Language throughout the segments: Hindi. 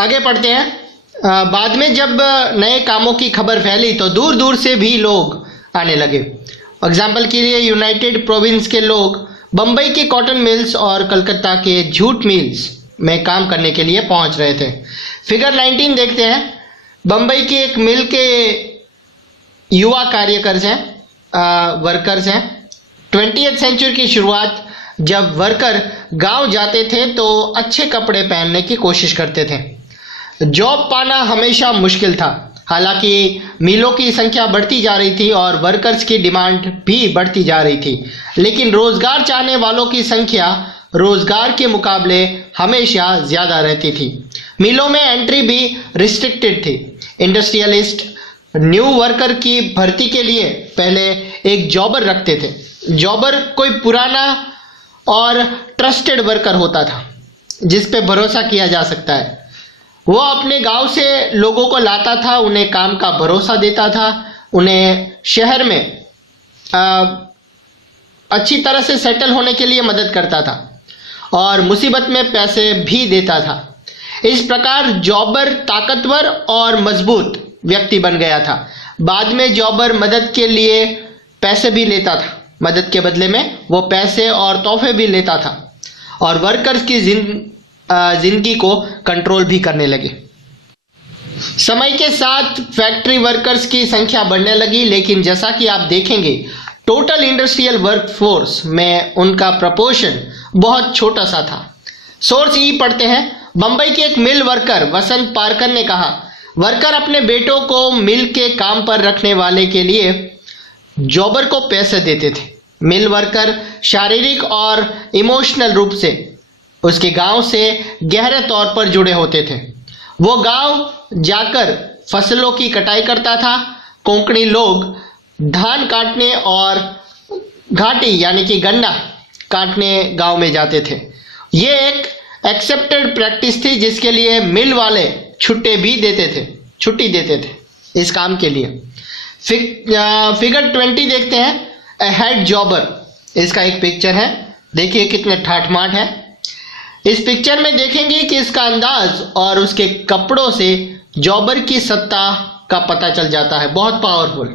आगे पढ़ते हैं। बाद में जब नए कामों की खबर फैली तो दूर दूर से भी लोग आने लगे। एग्जाम्पल के लिए यूनाइटेड प्रोविंस के लोग बम्बई के कॉटन मिल्स और कलकत्ता के जूट मिल्स में काम करने के लिए पहुंच रहे थे। फिगर 19 देखते हैं। बम्बई की एक मिल के युवा कार्यकर्ता हैं, वर्कर्स हैं। 20th सेंचुरी की शुरुआत जब वर्कर गांव जाते थे तो अच्छे कपड़े पहनने की कोशिश करते थे। जॉब पाना हमेशा मुश्किल था। हालांकि मिलों की संख्या बढ़ती जा रही थी और वर्कर्स की डिमांड भी बढ़ती जा रही थी, लेकिन रोजगार चाहने वालों की संख्या रोजगार के मुकाबले हमेशा ज़्यादा रहती थी। मिलों में एंट्री भी रिस्ट्रिक्टेड थी। इंडस्ट्रियलिस्ट न्यू वर्कर की भर्ती के लिए पहले एक जॉबर रखते थे। जॉबर कोई पुराना और ट्रस्टेड वर्कर होता था जिस पे भरोसा किया जा सकता है। वो अपने गांव से लोगों को लाता था, उन्हें काम का भरोसा देता था, उन्हें शहर में अच्छी तरह से सेटल होने के लिए मदद करता था और मुसीबत में पैसे भी देता था। इस प्रकार जॉबर ताकतवर और मजबूत व्यक्ति बन गया था। बाद में जॉबर मदद के लिए पैसे भी लेता था, मदद के बदले में वो पैसे और तोहफे भी लेता था और वर्कर्स की जिंदगी को कंट्रोल भी करने लगे। समय के साथ फैक्ट्री वर्कर्स की संख्या बढ़ने लगी, लेकिन जैसा कि आप देखेंगे टोटल इंडस्ट्रियल वर्कफोर्स में उनका प्रपोर्शन बहुत छोटा सा था। सोर्स ई पढ़ते हैं। बंबई के एक मिल वर्कर वसंत पारकर ने कहा, वर्कर अपने बेटों को मिल के काम पर रखने वाले के लिए जॉबर को पैसे देते थे। मिल वर्कर शारीरिक और इमोशनल रूप से उसके गांव से गहरे तौर पर जुड़े होते थे। वो गांव जाकर फसलों की कटाई करता था। कोंकणी लोग धान काटने और घाटी यानी कि गन्ना काटने गांव में जाते थे। ये एक एक्सेप्टेड प्रैक्टिस थी जिसके लिए मिल वाले छुट्टी देते थे इस काम के लिए। फिगर 20 देखते हैं। ए हेड जॉबर, इसका एक पिक्चर है, देखिए कितने ठाठमाठ है। इस पिक्चर में देखेंगे कि इसका अंदाज और उसके कपड़ों से जॉबर की सत्ता का पता चल जाता है। बहुत पावरफुल।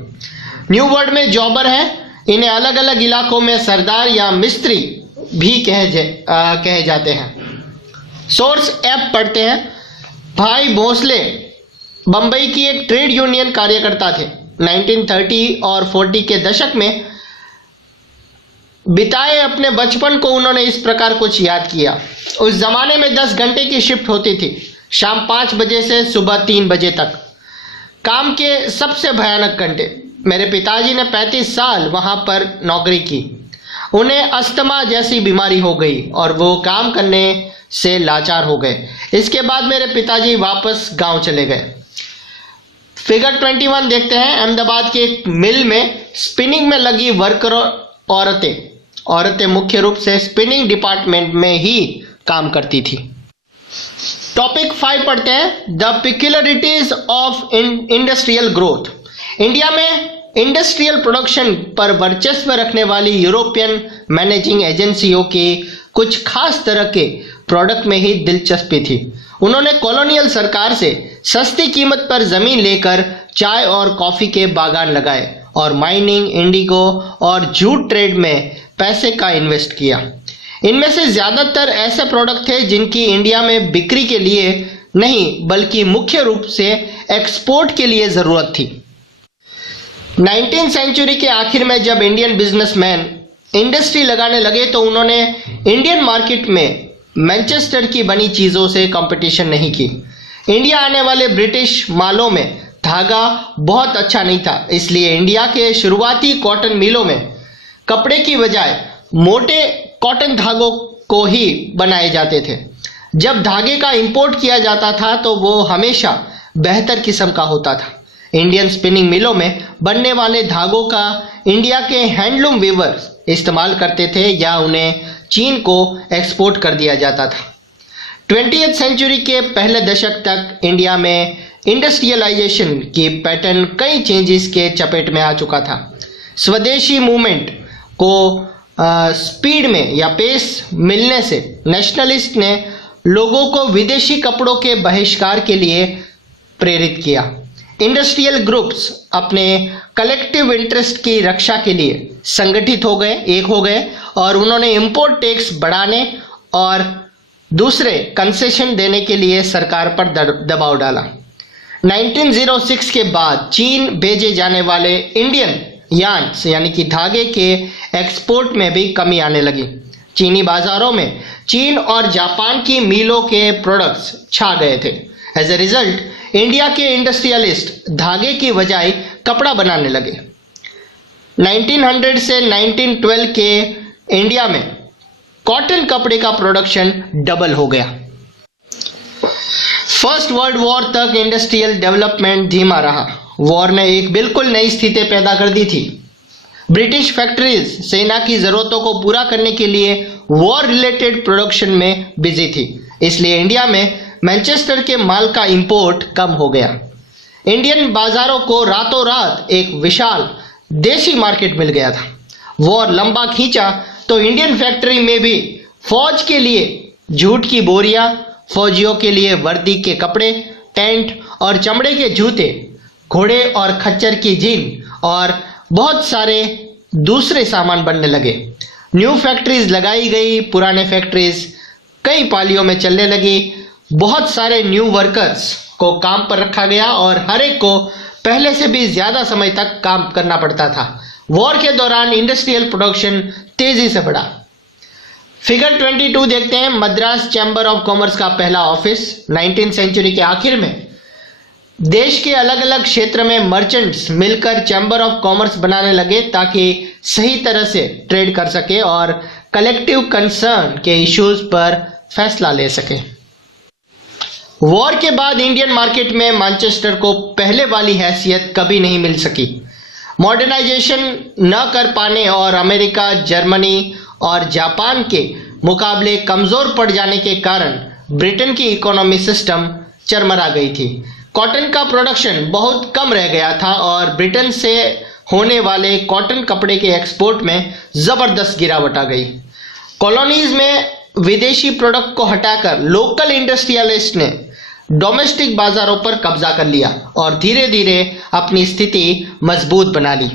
न्यू वर्ड में जॉबर है। इन्हें अलग अलग इलाकों में सरदार या मिस्त्री भी कहे जाते हैं। सोर्स एफ पढ़ते हैं। भाई भोसले बंबई की एक ट्रेड यूनियन कार्यकर्ता थे। 1930 और 40 के दशक में बिताए अपने बचपन को उन्होंने इस प्रकार कुछ याद किया। उस जमाने में 10 घंटे की शिफ्ट होती थी, शाम 5 बजे से सुबह 3 बजे तक। काम के सबसे भयानक घंटे। मेरे पिताजी ने 35 साल वहां पर नौकरी की। उन्हें अस्थमा जैसी बीमारी हो गई और वो काम करने से लाचार हो गए। इसके बाद मेरे पिताजी वापस गांव चले गए। फिगर 21 देखते हैं। अहमदाबाद के एक मिल में स्पिनिंग में लगी वर्कर औरतें मुख्य रूप से स्पिनिंग डिपार्टमेंट में ही काम करती थी। टॉपिक 5 पढ़ते हैं। The peculiarities of industrial growth. India में इंडस्ट्रियल प्रोडक्शन पर वर्चस्व रखने वाली यूरोपियन मैनेजिंग एजेंसियों की कुछ खास तरह के प्रोडक्ट में ही दिलचस्पी थी। उन्होंने कॉलोनियल सरकार से सस्ती कीमत पर जमीन लेकर चाय और कॉफी के बागान लगाए और माइनिंग, इंडिगो और जूट ट्रेड में पैसे का इन्वेस्ट किया। इनमें से ज्यादातर ऐसे प्रोडक्ट थे जिनकी इंडिया में बिक्री के लिए नहीं बल्कि मुख्य रूप से एक्सपोर्ट के लिए जरूरत थी। 19th सेंचुरी के आखिर में जब इंडियन बिजनेसमैन इंडस्ट्री लगाने लगे तो उन्होंने इंडियन मार्केट में मैनचेस्टर की बनी चीज़ों से कंपटीशन नहीं की। इंडिया आने वाले ब्रिटिश मालों में धागा बहुत अच्छा नहीं था, इसलिए इंडिया के शुरुआती कॉटन मिलों में कपड़े की बजाय मोटे कॉटन धागों को ही बनाए जाते थे। जब धागे का इंपोर्ट किया जाता था तो वो हमेशा बेहतर किस्म का होता था। इंडियन स्पिनिंग मिलों में बनने वाले धागों का इंडिया के हैंडलूम वीवर्स इस्तेमाल करते थे या उन्हें चीन को एक्सपोर्ट कर दिया जाता था। 20th सेंचुरी के पहले दशक तक इंडिया में इंडस्ट्रियलाइजेशन की पैटर्न कई चेंजेस के चपेट में आ चुका था। स्वदेशी मूवमेंट को स्पीड में या पेस मिलने से नेशनलिस्ट ने लोगों को विदेशी कपड़ों के बहिष्कार के लिए प्रेरित किया। इंडस्ट्रियल ग्रुप्स अपने कलेक्टिव इंटरेस्ट की रक्षा के लिए संगठित हो गए, एक हो गए और उन्होंने इंपोर्ट टैक्स बढ़ाने और दूसरे कंसेशन देने के लिए सरकार पर दबाव डाला। 1906 के बाद चीन भेजे जाने वाले इंडियन यार्न्स यानी कि धागे के एक्सपोर्ट में भी कमी आने लगी। चीनी बाजारों में चीन और जापान की मीलों के प्रोडक्ट्स छा गए थे। एज ए रिजल्ट इंडिया के इंडस्ट्रियलिस्ट धागे की बजाय कपड़ा बनाने लगे। 1900 से 1912 के इंडिया में कॉटन कपड़े का प्रोडक्शन डबल हो गया। फर्स्ट वर्ल्ड वॉर तक इंडस्ट्रियल डेवलपमेंट धीमा रहा। वॉर ने एक बिल्कुल नई स्थिति पैदा कर दी थी। ब्रिटिश फैक्ट्रीज सेना की जरूरतों को पूरा करने के लिए वॉर रिलेटेड प्रोडक्शन में बिजी थी, इसलिए इंडिया में मैनचेस्टर के माल का इंपोर्ट कम हो गया। इंडियन बाजारों को रातों रात एक विशाल देशी मार्केट मिल गया था। वॉर लंबा खींचा तो इंडियन फैक्ट्री में भी फौज के लिए जूट की बोरियां, फौजियों के लिए वर्दी के कपड़े, टेंट और चमड़े के जूते, घोड़े और खच्चर की जीन और बहुत सारे दूसरे सामान बनने लगे। न्यू फैक्ट्रीज लगाई गई, पुराने फैक्ट्रीज कई पालियों में चलने लगी। बहुत सारे न्यू वर्कर्स को काम पर रखा गया और हर एक को पहले से भी ज्यादा समय तक काम करना पड़ता था। वॉर के दौरान इंडस्ट्रियल प्रोडक्शन तेजी से बढ़ा। फिगर 22 देखते हैं। मद्रास चैम्बर ऑफ कॉमर्स का पहला ऑफिस 19वीं सेंचुरी के आखिर में देश के अलग अलग क्षेत्र में मर्चेंट्स मिलकर चैम्बर ऑफ कॉमर्स बनाने लगे ताकि सही तरह से ट्रेड कर सके और कलेक्टिव कंसर्न के इश्यूज पर फैसला ले सके। वॉर के बाद इंडियन मार्केट में मैनचेस्टर को पहले वाली हैसियत कभी नहीं मिल सकी। मॉडर्नाइजेशन न कर पाने और अमेरिका, जर्मनी और जापान के मुकाबले कमजोर पड़ जाने के कारण ब्रिटेन की इकोनॉमी सिस्टम चरमरा गई थी। कॉटन का प्रोडक्शन बहुत कम रह गया था और ब्रिटेन से होने वाले कॉटन कपड़े के एक्सपोर्ट में जबरदस्त गिरावट आ गई। कॉलोनीज में विदेशी प्रोडक्ट को हटाकर लोकल इंडस्ट्रियलिस्ट ने डोमेस्टिक बाजारों पर कब्जा कर लिया और धीरे धीरे अपनी स्थिति मजबूत बना ली।